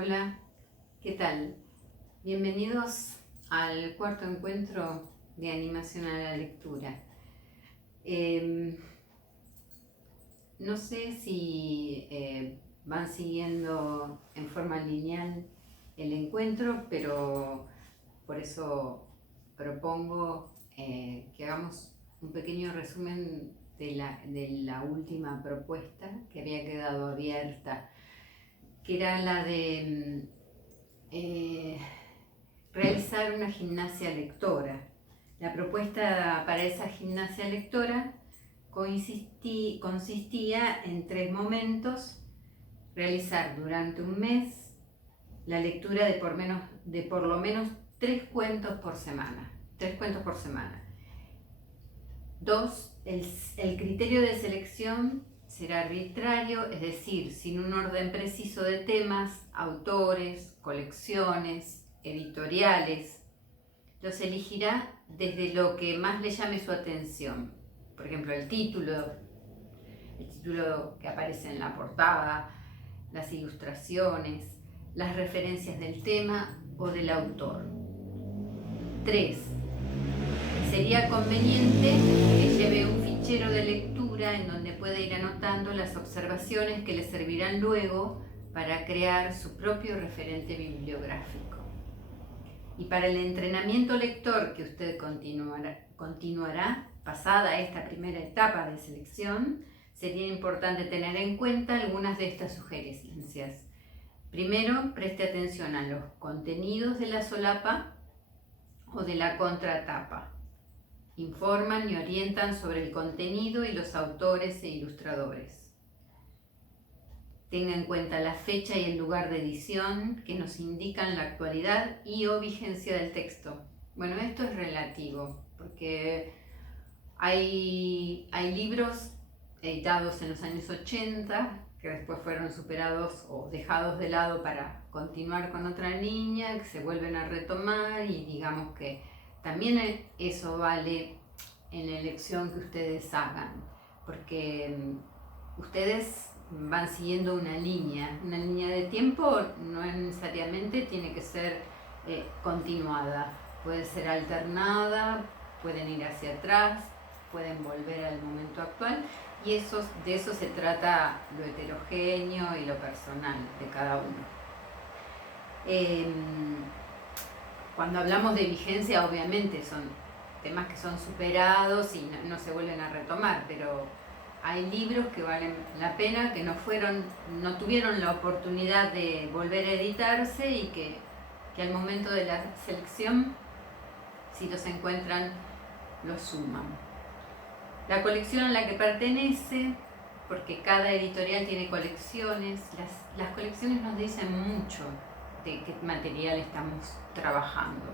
Hola, ¿qué tal? Bienvenidos al cuarto encuentro de animación a la lectura. No sé si van siguiendo en forma lineal el encuentro, pero por eso propongo que hagamos un pequeño resumen de la última propuesta que había quedado abierta, que era la de realizar una gimnasia lectora. La propuesta para esa gimnasia lectora consistía en 3 momentos: realizar durante un mes la lectura de por lo menos 3 cuentos por semana. 3 cuentos por semana. 2. El criterio de selección será arbitrario, es decir, sin un orden preciso de temas, autores, colecciones, editoriales. Los elegirá desde lo que más le llame su atención. Por ejemplo, el título que aparece en la portada, las ilustraciones, las referencias del tema o del autor. 3. Sería conveniente que lleve un fichero de lectura en donde pueda ir anotando las observaciones que le servirán luego para crear su propio referente bibliográfico. Y para el entrenamiento lector que usted continuará pasada esta primera etapa de selección, sería importante tener en cuenta algunas de estas sugerencias. Primero, preste atención a los contenidos de la solapa o de la contratapa. Informan y orientan sobre el contenido y los autores e ilustradores. Tenga en cuenta la fecha y el lugar de edición que nos indican la actualidad y o vigencia del texto. Bueno, esto es relativo, porque hay libros editados en los años 80 que después fueron superados o dejados de lado para continuar con otra línea, que se vuelven a retomar, y digamos que también eso vale en la elección que ustedes hagan, porque ustedes van siguiendo una línea de tiempo. No necesariamente tiene que ser continuada, puede ser alternada, pueden ir hacia atrás, pueden volver al momento actual, y de eso se trata lo heterogéneo y lo personal de cada uno. Cuando hablamos de vigencia, obviamente son temas que son superados y no se vuelven a retomar, pero hay libros que valen la pena, que no tuvieron la oportunidad de volver a editarse y que al momento de la selección, si los encuentran, los suman. La colección a la que pertenece, porque cada editorial tiene colecciones. Las colecciones nos dicen mucho de qué material estamos trabajando.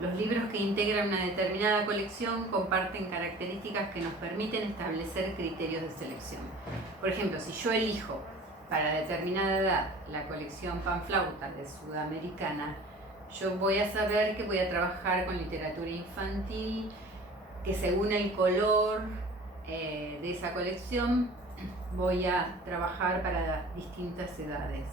Los libros que integran una determinada colección comparten características que nos permiten establecer criterios de selección. Por ejemplo, si yo elijo para determinada edad la colección Panflauta de Sudamericana, yo voy a saber que voy a trabajar con literatura infantil, que según el color de esa colección voy a trabajar para distintas edades.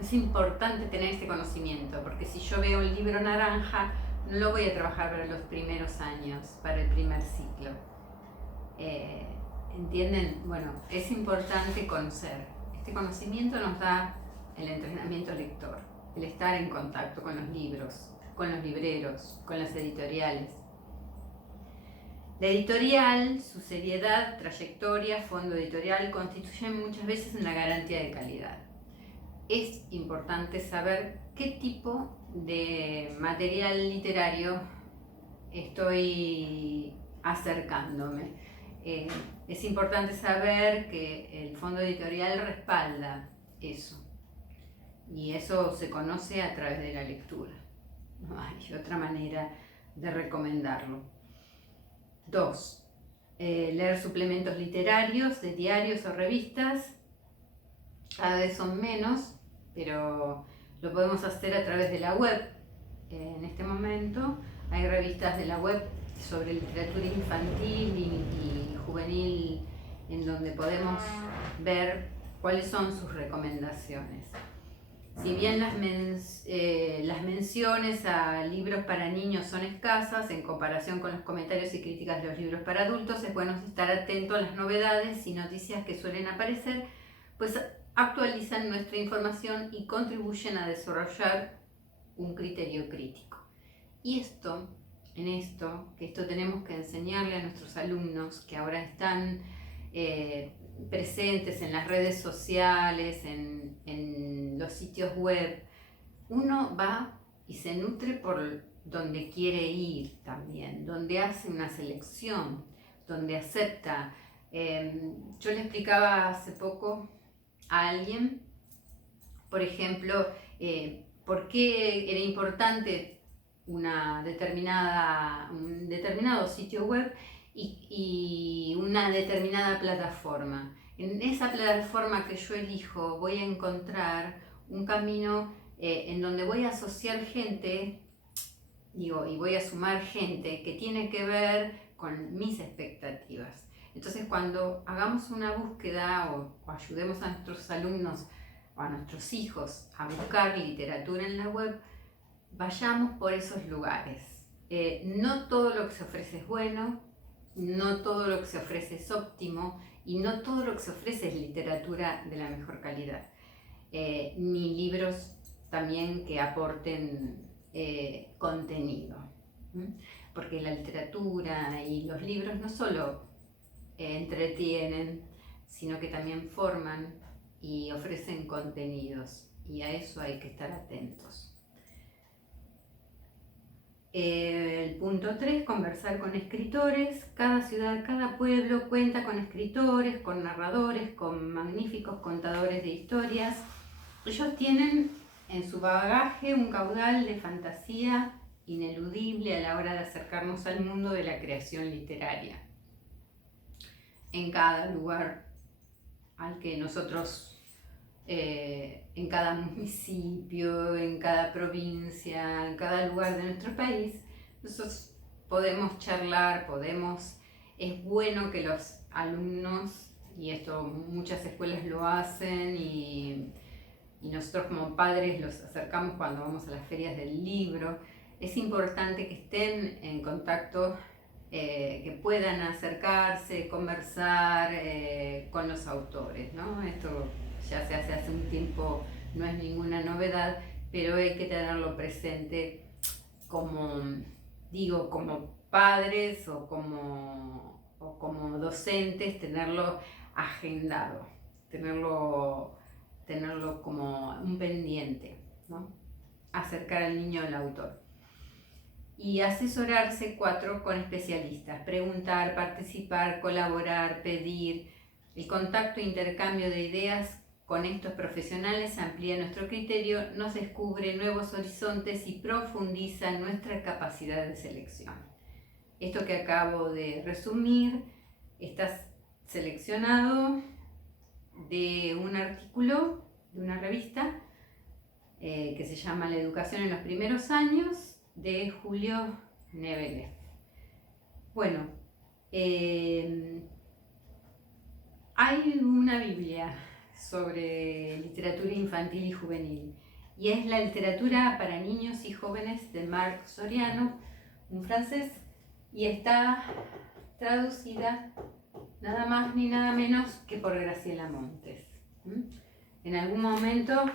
Es importante tener este conocimiento, porque si yo veo el libro naranja, no lo voy a trabajar para los primeros años, para el primer ciclo. ¿Entienden? Bueno, es importante conocer. Este conocimiento nos da el entrenamiento lector, el estar en contacto con los libros, con los libreros, con las editoriales. La editorial, su seriedad, trayectoria, fondo editorial constituyen muchas veces una garantía de calidad. Es importante saber qué tipo de material literario estoy acercándome. Es importante saber que el fondo editorial respalda eso, y eso se conoce a través de la lectura. No hay otra manera de recomendarlo. 2. Leer suplementos literarios de diarios o revistas. Cada vez son menos, pero lo podemos hacer a través de la web. En este momento hay revistas de la web sobre literatura infantil y juvenil, en donde podemos ver cuáles son sus recomendaciones. Si bien las menciones a libros para niños son escasas en comparación con los comentarios y críticas de los libros para adultos, es bueno estar atento a las novedades y noticias que suelen aparecer, pues actualizan nuestra información y contribuyen a desarrollar un criterio crítico. Y esto tenemos que enseñarle a nuestros alumnos que ahora están presentes en las redes sociales, en los sitios web. Uno va y se nutre por donde quiere ir también, donde hace una selección, donde acepta. Yo le explicaba hace poco a alguien, por ejemplo, por qué era importante un determinado sitio web y una determinada plataforma. En esa plataforma que yo elijo voy a encontrar un camino en donde voy a asociar gente, y voy a sumar gente que tiene que ver con mis expectativas. Entonces, cuando hagamos una búsqueda o ayudemos a nuestros alumnos o a nuestros hijos a buscar literatura en la web, vayamos por esos lugares. No todo lo que se ofrece es bueno, no todo lo que se ofrece es óptimo y no todo lo que se ofrece es literatura de la mejor calidad, ni libros también que aporten contenido, porque la literatura y los libros no solo entretienen, sino que también forman y ofrecen contenidos, y a eso hay que estar atentos. El punto 3, conversar con escritores. Cada ciudad, cada pueblo cuenta con escritores, con narradores, con magníficos contadores de historias. Ellos tienen en su bagaje un caudal de fantasía ineludible a la hora de acercarnos al mundo de la creación literaria. En cada lugar al que nosotros, en cada municipio, en cada provincia, en cada lugar de nuestro país, nosotros podemos charlar, es bueno que los alumnos, y esto muchas escuelas lo hacen, y nosotros como padres los acercamos cuando vamos a las ferias del libro, es importante que estén en contacto, que puedan acercarse, conversar con los autores, ¿no? Esto ya se hace un tiempo, no es ninguna novedad, pero hay que tenerlo presente como padres o como docentes, tenerlo agendado, tenerlo como un pendiente, ¿no? Acercar al niño al autor. Y asesorarse 4 con especialistas, preguntar, participar, colaborar, pedir. El contacto e intercambio de ideas con estos profesionales amplía nuestro criterio, nos descubre nuevos horizontes y profundiza nuestra capacidad de selección. Esto que acabo de resumir está seleccionado de un artículo de una revista que se llama La educación en los primeros años, de Julio Nebelev. Bueno, hay una Biblia sobre literatura infantil y juvenil, y es la literatura para niños y jóvenes de Marc Soriano, un francés, y está traducida nada más ni nada menos que por Graciela Montes. En algún momento,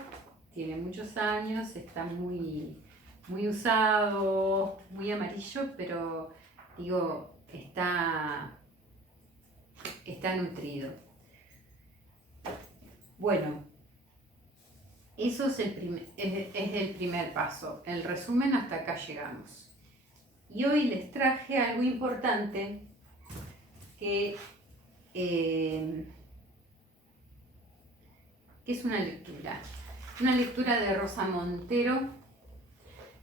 tiene muchos años, está muy usado, muy amarillo, pero está nutrido. Bueno, eso es el primer paso, el resumen. Hasta acá llegamos. Y hoy les traje algo importante que es una lectura de Rosa Montero,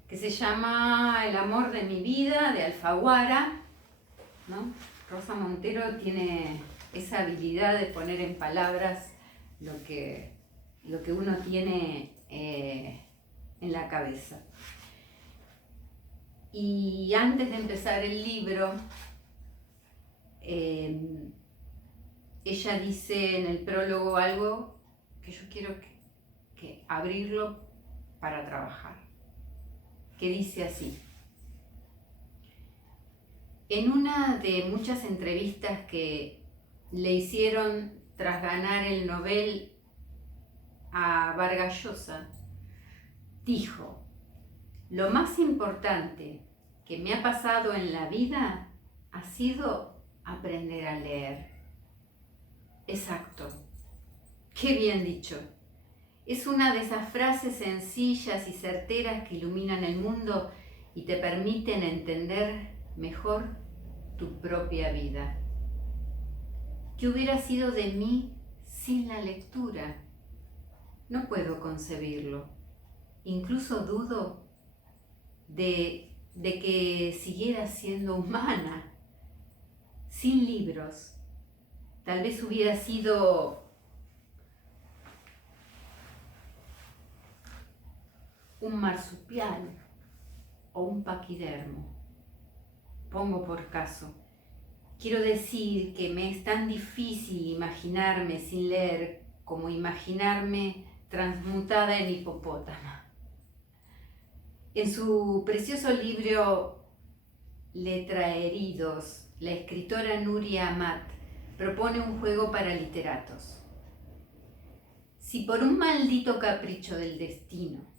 que se llama El amor de mi vida, de Alfaguara, ¿no? Rosa Montero tiene esa habilidad de poner en palabras lo que uno tiene en la cabeza. Y antes de empezar el libro, ella dice en el prólogo algo que yo quiero que que abrirlo para trabajar, que dice así. En una de muchas entrevistas que le hicieron tras ganar el Nobel a Vargas Llosa, dijo: lo más importante que me ha pasado en la vida ha sido aprender a leer. Exacto. Qué bien dicho. Es una de esas frases sencillas y certeras que iluminan el mundo y te permiten entender mejor tu propia vida. ¿Qué hubiera sido de mí sin la lectura? No puedo concebirlo. Incluso dudo de que siguiera siendo humana. Sin libros, tal vez hubiera sido un marsupial o un paquidermo. Pongo por caso. Quiero decir que me es tan difícil imaginarme sin leer como imaginarme transmutada en hipopótama. En su precioso libro Letraheridos, la escritora Nuria Amat propone un juego para literatos. Si por un maldito capricho del destino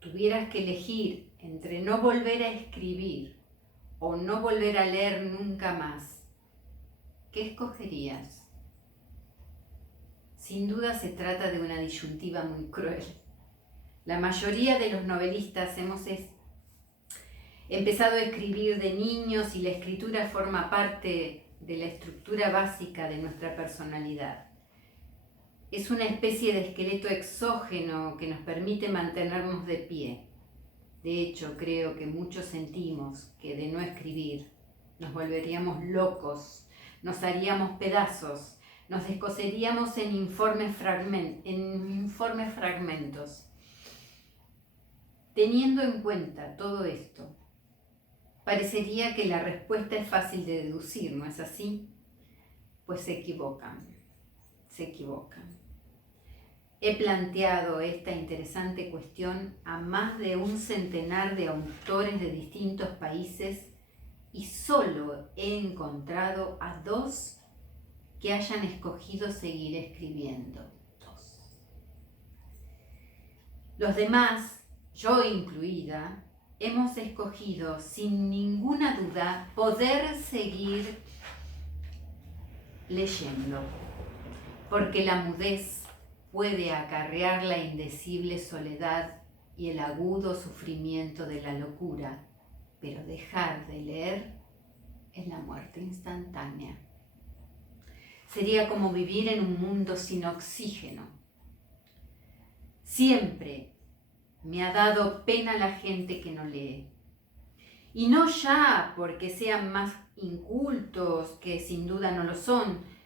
tuvieras que elegir entre no volver a escribir o no volver a leer nunca más, ¿qué escogerías? Sin duda se trata de una disyuntiva muy cruel. La mayoría de los novelistas hemos empezado a escribir de niños y la escritura forma parte de la estructura básica de nuestra personalidad. Es una especie de esqueleto exógeno que nos permite mantenernos de pie. De hecho, creo que muchos sentimos que de no escribir nos volveríamos locos, nos haríamos pedazos, nos descoseríamos en informes fragmentos. Teniendo en cuenta todo esto, parecería que la respuesta es fácil de deducir, ¿no es así? Pues se equivocan. He planteado esta interesante cuestión a más de un centenar de autores de distintos países y solo he encontrado a 2 que hayan escogido seguir escribiendo. 2. Los demás, yo incluida, hemos escogido sin ninguna duda poder seguir leyendo, porque la mudez puede acarrear la indecible soledad y el agudo sufrimiento de la locura, pero dejar de leer es la muerte instantánea. Sería como vivir en un mundo sin oxígeno. Siempre me ha dado pena la gente que no lee. Y no ya porque sean más incultos, que sin duda no lo son,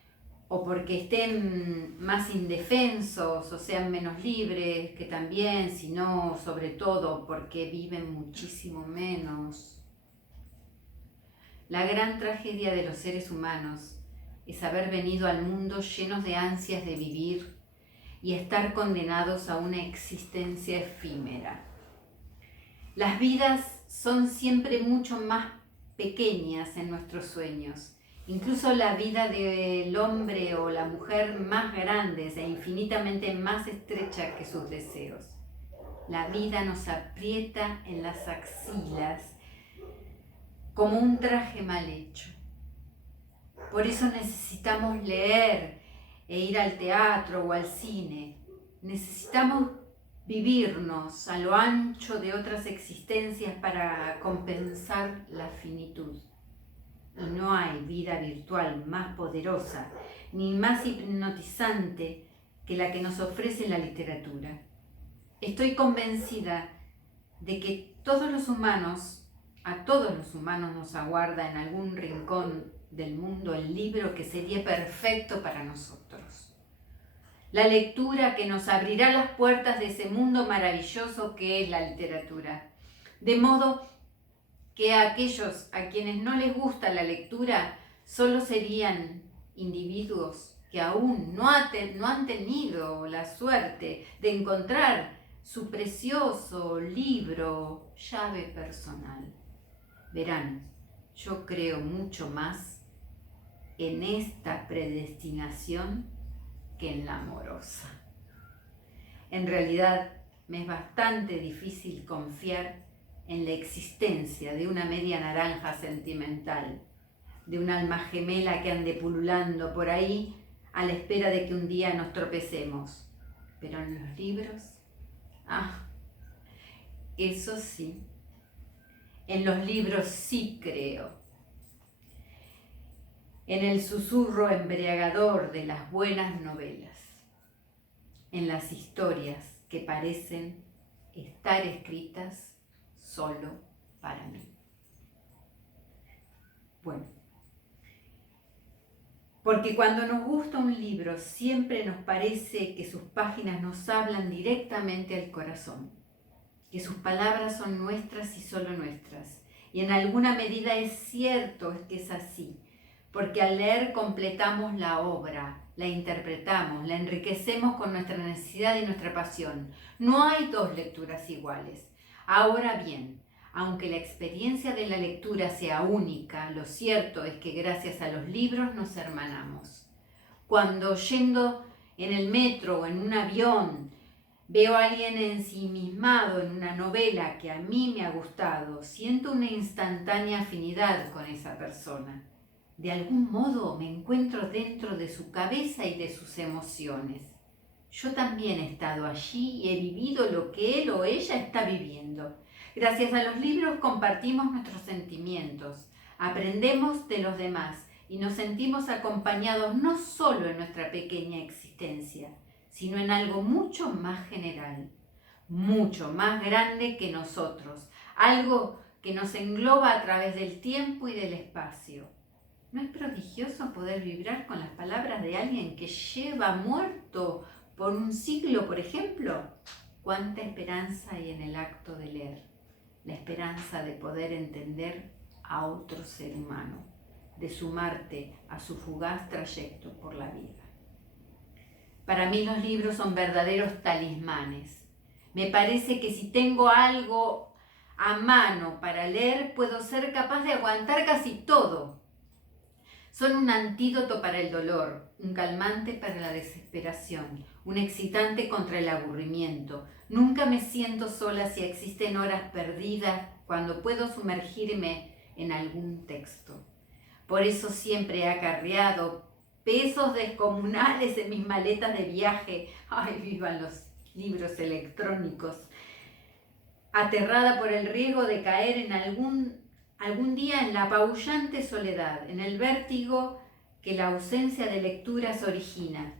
o porque estén más indefensos o sean menos libres, que también, sino sobre todo porque viven muchísimo menos. La gran tragedia de los seres humanos es haber venido al mundo llenos de ansias de vivir y estar condenados a una existencia efímera. Las vidas son siempre mucho más pequeñas en nuestros sueños. Incluso la vida del hombre o la mujer más grandes e infinitamente más estrecha que sus deseos. La vida nos aprieta en las axilas como un traje mal hecho. Por eso necesitamos leer e ir al teatro o al cine. Necesitamos vivirnos a lo ancho de otras existencias para compensar la finitud. Y no hay vida virtual más poderosa ni más hipnotizante que la que nos ofrece la literatura. Estoy convencida de que a todos los humanos nos aguarda en algún rincón del mundo el libro que sería perfecto para nosotros. La lectura que nos abrirá las puertas de ese mundo maravilloso que es la literatura. De modo que a aquellos a quienes no les gusta la lectura solo serían individuos que aún no han tenido la suerte de encontrar su precioso libro llave personal. Verán, yo creo mucho más en esta predestinación que en la amorosa. En realidad, me es bastante difícil confiar en la existencia de una media naranja sentimental, de un alma gemela que ande pululando por ahí a la espera de que un día nos tropecemos. Pero en los libros, eso sí, en los libros sí creo. En el susurro embriagador de las buenas novelas, en las historias que parecen estar escritas solo para mí. Bueno, porque cuando nos gusta un libro siempre nos parece que sus páginas nos hablan directamente al corazón, que sus palabras son nuestras y solo nuestras. Y en alguna medida es cierto que es así, porque al leer completamos la obra, la interpretamos, la enriquecemos con nuestra necesidad y nuestra pasión. No hay dos lecturas iguales. Ahora bien, aunque la experiencia de la lectura sea única, lo cierto es que gracias a los libros nos hermanamos. Cuando yendo en el metro o en un avión veo a alguien ensimismado en una novela que a mí me ha gustado, siento una instantánea afinidad con esa persona. De algún modo me encuentro dentro de su cabeza y de sus emociones. Yo también he estado allí y he vivido lo que él o ella está viviendo. Gracias a los libros compartimos nuestros sentimientos, aprendemos de los demás y nos sentimos acompañados no solo en nuestra pequeña existencia, sino en algo mucho más general, mucho más grande que nosotros, algo que nos engloba a través del tiempo y del espacio. ¿No es prodigioso poder vibrar con las palabras de alguien que lleva muerto por un siglo, por ejemplo? ¿Cuánta esperanza hay en el acto de leer? La esperanza de poder entender a otro ser humano, de sumarte a su fugaz trayecto por la vida. Para mí los libros son verdaderos talismanes. Me parece que si tengo algo a mano para leer, puedo ser capaz de aguantar casi todo. Son un antídoto para el dolor, un calmante para la desesperación, un excitante contra el aburrimiento. Nunca me siento sola si existen horas perdidas cuando puedo sumergirme en algún texto. Por eso siempre he acarreado pesos descomunales en mis maletas de viaje. ¡Ay, vivan los libros electrónicos! Aterrada por el riesgo de caer en algún día en la apabullante soledad, en el vértigo que la ausencia de lecturas origina.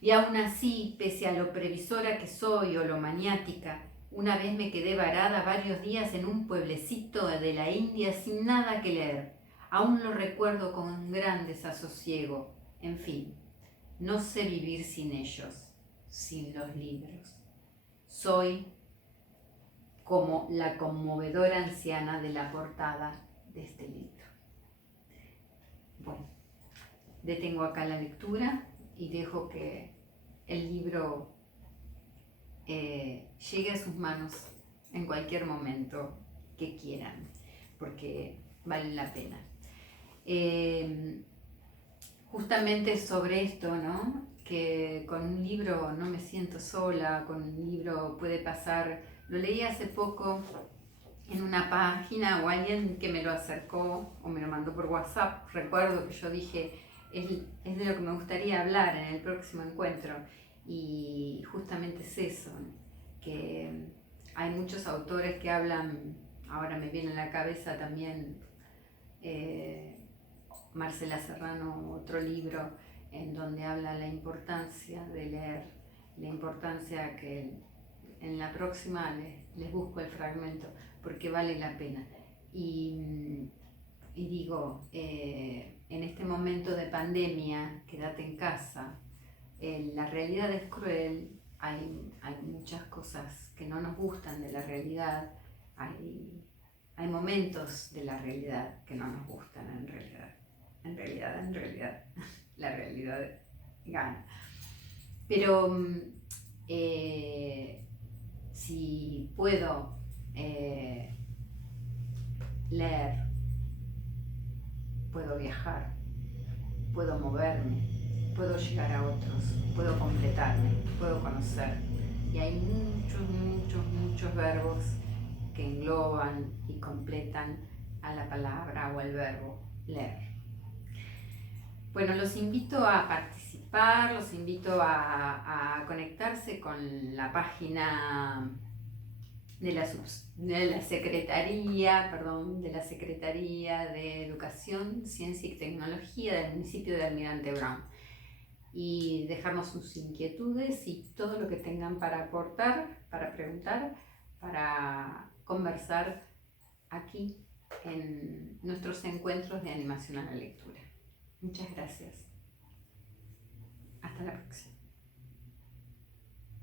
Y aún así, pese a lo previsora que soy o lo maniática, una vez me quedé varada varios días en un pueblecito de la India sin nada que leer. Aún lo recuerdo con un gran desasosiego. En fin, no sé vivir sin ellos, sin los libros. Soy como la conmovedora anciana de la portada de este libro. Bueno, detengo acá la lectura y dejo que el libro llegue a sus manos en cualquier momento que quieran, porque vale la pena. Justamente sobre esto, ¿no? Que con un libro no me siento sola, con un libro puede pasar. Lo leí hace poco en una página o alguien que me lo acercó o me lo mandó por WhatsApp. Recuerdo que yo dije, es de lo que me gustaría hablar en el próximo encuentro. Y justamente es eso, ¿no? Que hay muchos autores que hablan, ahora me viene a la cabeza también Marcela Serrano, otro libro en donde habla la importancia de leer, la importancia que en la próxima les busco el fragmento porque vale la pena. Y digo, en este momento de pandemia, quédate en casa, la realidad es cruel, hay muchas cosas que no nos gustan de la realidad, hay momentos de la realidad que no nos gustan en realidad, la realidad gana. Pero si puedo leer, puedo viajar, puedo moverme, puedo llegar a otros, puedo completarme, puedo conocer. Y hay muchos verbos que engloban y completan a la palabra o al verbo leer. Bueno, los invito a participar, los invito a conectarse con la página de la Secretaría de Educación, Ciencia y Tecnología del municipio de Almirante Brown, y dejarnos sus inquietudes y todo lo que tengan para aportar, para preguntar, para conversar aquí en nuestros encuentros de animación a la lectura. Muchas gracias. Hasta la próxima.